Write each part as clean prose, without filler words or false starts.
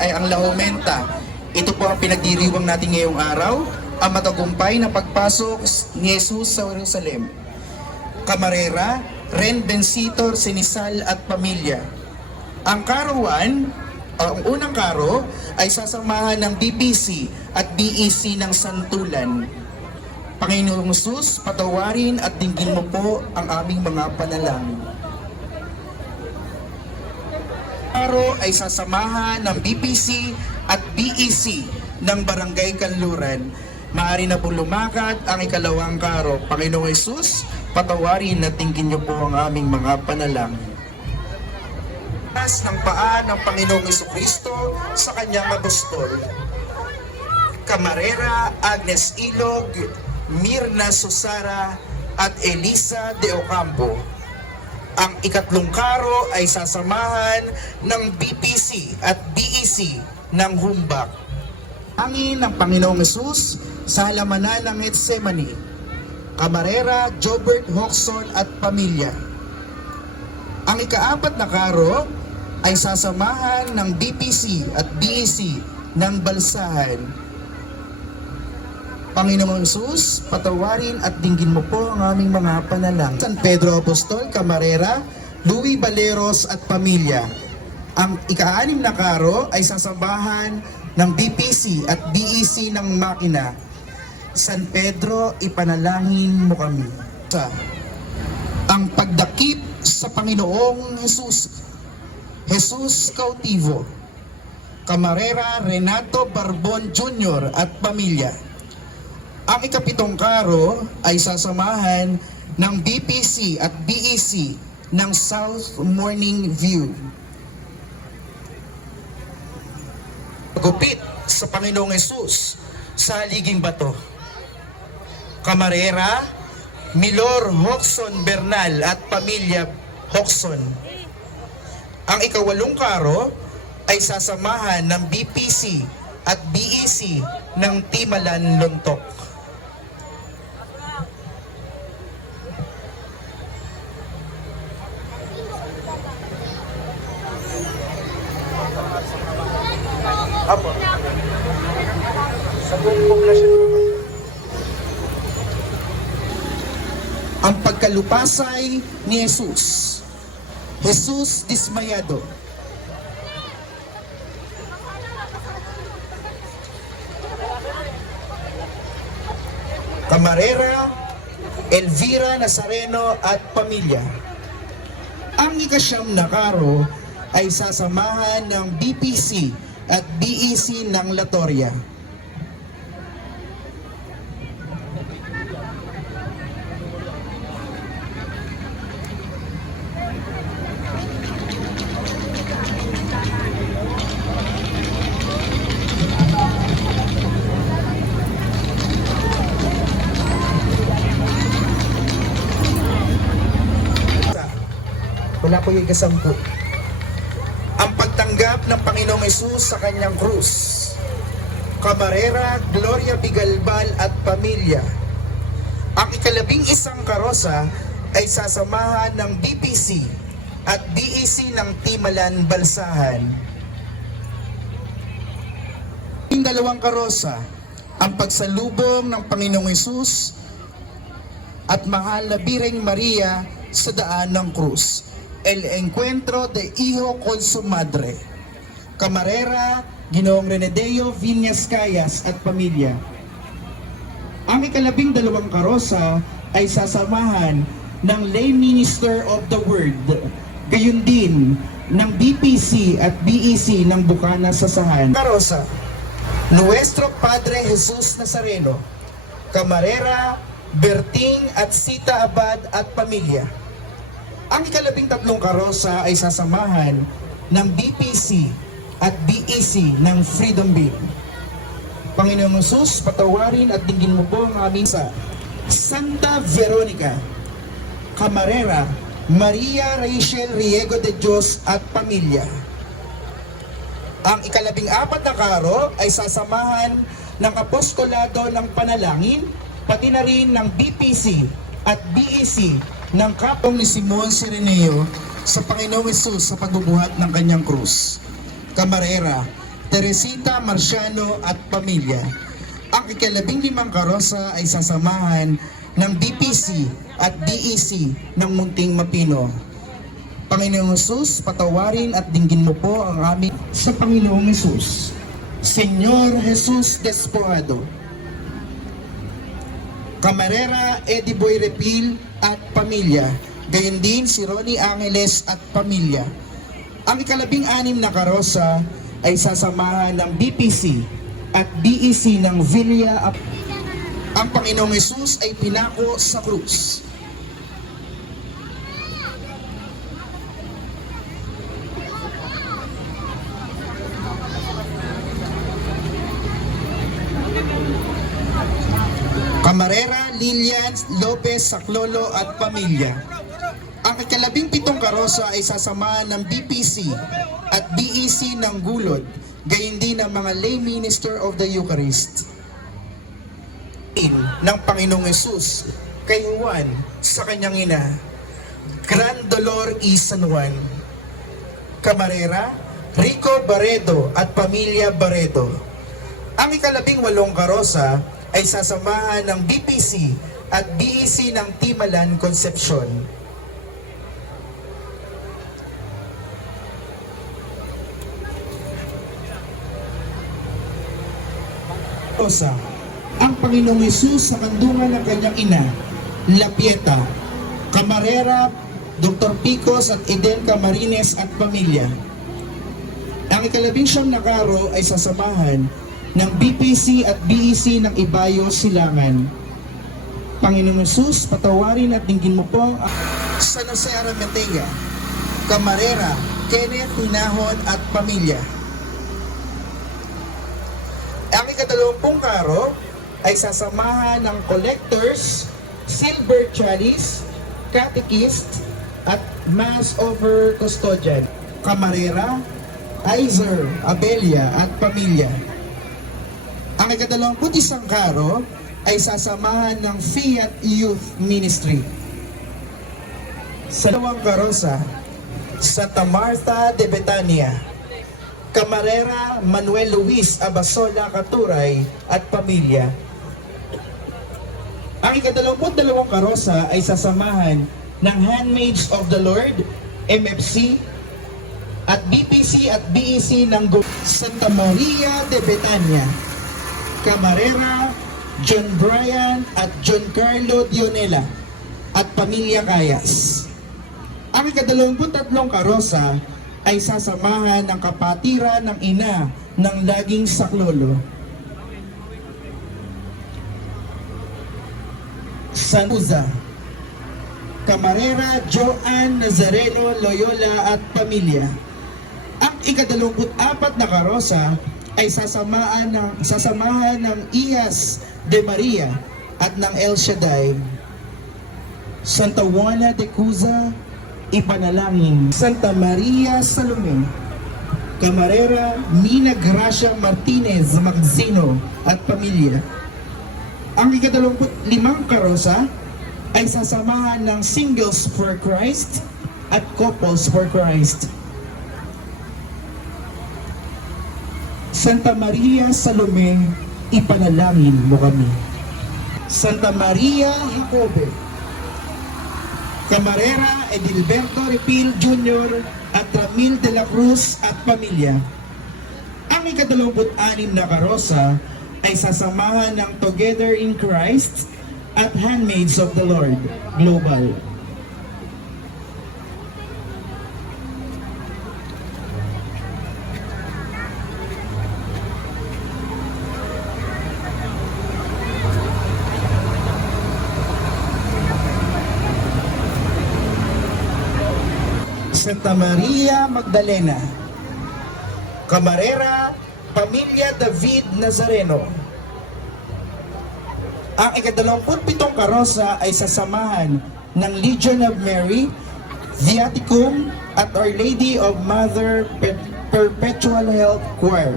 ay ang Lahomenta. Ito po ang pinagdiriwang natin ngayong araw, ang matagumpay na pagpasok ni Jesus sa Jerusalem. Camarera, Ren Bencitor, Sinisal at pamilya. Ang karawan, ang unang karo ay sasamahan ng BPC at BEC ng Santulan. Panginoong Jesus, patawarin at dinggin mo po ang aming mga panalangin. Karo ay sasamahan ng BPC at BEC ng Barangay Kanluran. Maaari na po lumakad ang ikalawang karo. Panginoong Jesus, patawarin at dinggin niyo po ang aming mga panalangin. Ng paa ng Panginoong Jesucristo sa kanyang apostol. Camarera, Agnes Ilog, Mirna Susara at Elisa de Ocampo. Ang ikatlong karo ay sasamahan ng BPC at BEC ng Humbak. Angin ng Panginoong Jesus sa halamanan ng Getsemani. Camarera, Jobert Hoxon at pamilya. Ang ikaapat na karo ay sasamahan ng BPC at BEC ng Balsahan. Panginoong Jesus, patawarin at dinggin mo po ang aming mga panalangin. San Pedro Apostol, Camarera, Louis Baleros at pamilya. Ang ika-6 na karo ay sasamahan ng BPC at BEC ng Makina. San Pedro, ipanalangin mo kami. Ang pagdakip sa Panginoong Jesus, Jesus Cautivo, Camarera, Renato Barbon Jr. at pamilya. Ang ikapitong karo ay sasamahan ng BPC at BEC ng South Morning View. Gupit sa Panginoong Jesus sa Haliging Bato. Camarera, Milor Hoxon Bernal at pamilya Hoxon. Ang ikawalong karo ay sasamahan ng BPC at BEC ng Timalan Lontok. Apo. Sa buong poblasyon. Ang pagkalupasay ni Jesus. Jesus dismayado. Camarera, Elvira Nazareno at pamilya. Ang ikasyam na karo ay sasamahan ng BPC at BEC ng Latoria. Wala po yung kasampu. Ang pagtanggap ng Panginoong Jesus sa kanyang krus. Camarera, Gloria Bigalbal at pamilya. Ang ika-11 karosa ay sasamahan ng BPC at BEC ng Timalan Balsahan. Yung 2 karosa, ang pagsalubong ng Panginoong Jesus at Mahal na Birheng Maria sa daan ng krus. El Encuentro de Hijo con su Madre. Camarera, Ginoong Renedeo Viñas Cayas at pamilya. Ang ika-12 karosa ay sasamahan ng Lay Minister of the Word, gayon din ng BPC at BEC ng Bukana Sasahan. Karosa, Nuestro Padre Jesus Nazareno, Camarera, Berting at Sita Abad at pamilya. Ang ika-13 karosa ay sasamahan ng BPC at BEC ng Freedom Bill. Panginoong Jesus, patawarin at dinggin mo po ang aming sa Santa Veronica, Camarera, Maria Rachel Riego de Dios at pamilya. Ang ika-14 na karo ay sasamahan ng Apostolado ng Panalangin, pati na rin ng BPC at BEC ng kapong ni Simon Sireneo sa Panginoong Jesus sa pagbubuhat ng kanyang krus. Camarera, Teresita Marciano at pamilya. Ang ika-15 karosa ay sasamahan ng BPC at DEC ng Munting Mapino. Panginoong Hesus, patawarin at dinggin mo po ang aming sa Panginoong Hesus. Senyor Jesus Despojado. Camarera Ediboy Repil at pamilya. Gayon din si Ronnie Angeles at pamilya. Ang ika-16 na karosa ay sasamahan ng BPC at DEC ng Villa. Ang Panginoong Hesus ay pinako sa krus. Camarera Lilian Lopez Saclolo at pamilya. Ang ika-17 karosa ay sasamahan ng BPC at DEC ng Gulod, gayon din ng mga lay minister of the Eucharist. Ng Panginoong Hesus kay Juan sa kanyang ina, Gran Dolor y San Juan. Camarera Rico Barredo at pamilya Barredo. Ang ika-18 karosa ay sasamahan ng BPC at DEC ng Timalan Concepcion. Ang Panginoong Hesus sa kandungan ng kanyang ina, La Pieta, Camarera, Dr. Picos at Eden Camarines at pamilya. Ang ika-19 na karo ay sasamahan ng BPC at DEC ng Ibayo Silangan. Panginoong Hesus, patawarin at dinggin mo po ang San Jose Arameteya, Camarera, Kenneth Hinahon at pamilya. Ang ika-20 karo ay sasamahan ng collectors, silver chalice, catechist, at mass over custodian. Camarera, Iser, Abelia at pamilya. Ang ika-21 karo ay sasamahan ng Fiat Youth Ministry. Sa dalawang karosa, Santa Martha de Betania, Camarera Manuel Luis Abasola Katuray at pamilya. Ang ika-22 karosa ay sasamahan ng Handmaids of the Lord, MFC, at BPC at BEC ng Santa Maria de Betania, Camarera John Brian at John Carlo Dionela at pamilya Kayas. Ang ika-23 karosa ay sasamahan ng kapatiran ng ina ng laging saklolo. San Uza, Camarera Joan Nazareno Loyola at pamilya. Ang ika-24 na karosa ay sasamahan ng Iyas de Maria at ng El Shaddai. Santa Juana de Cuza, ipanalangin. Santa Maria Salome, Camarera Mina Gracia Martinez Magzino at pamilya. Ang ika-25 karosa ay sasamahan ng Singles for Christ at Couples for Christ. Santa Maria Salome, ipanalangin mo kami. Santa Maria Jacobe, Camarera Edilberto Repil Jr. at Ramil de la Cruz at pamilya. Ang ika-26 na karosa ay sasamahan ng Together in Christ at Handmaids of the Lord Global. Santa Maria Magdalena, Camarera Pamilya David Nazareno. Ang ika-27 karosa ay sasamahan ng Legion of Mary, Viaticum at Our Lady of Mother Perpetual Health Choir.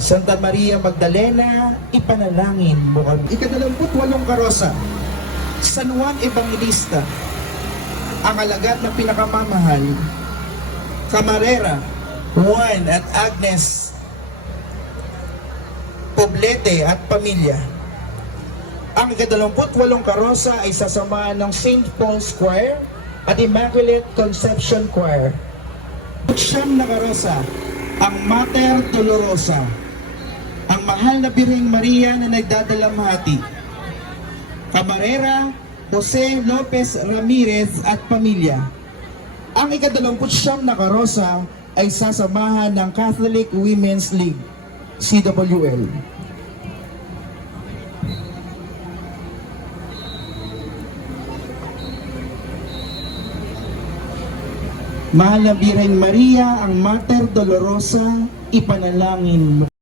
Santa Maria Magdalena, ipanalangin mo kami. Ika-28 karosa, San Juan Evangelista, ang alagad ng pinakamamahal, Camarera Juan at Agnes Poblete at pamilya. Ang ika-28 karosa ay sasamahan ng St. Paul's Choir at Immaculate Conception Choir. Siyam na karosa, ang Mater Dolorosa, ang mahal na Birheng Maria na nagdadalamhati, Camarera Jose Lopez Ramirez at pamilya. Ang ika-29 na karosa ay sasamahan ng Catholic Women's League, CWL. Mahal na Birheng Maria, ang Mater Dolorosa, ipanalangin mo.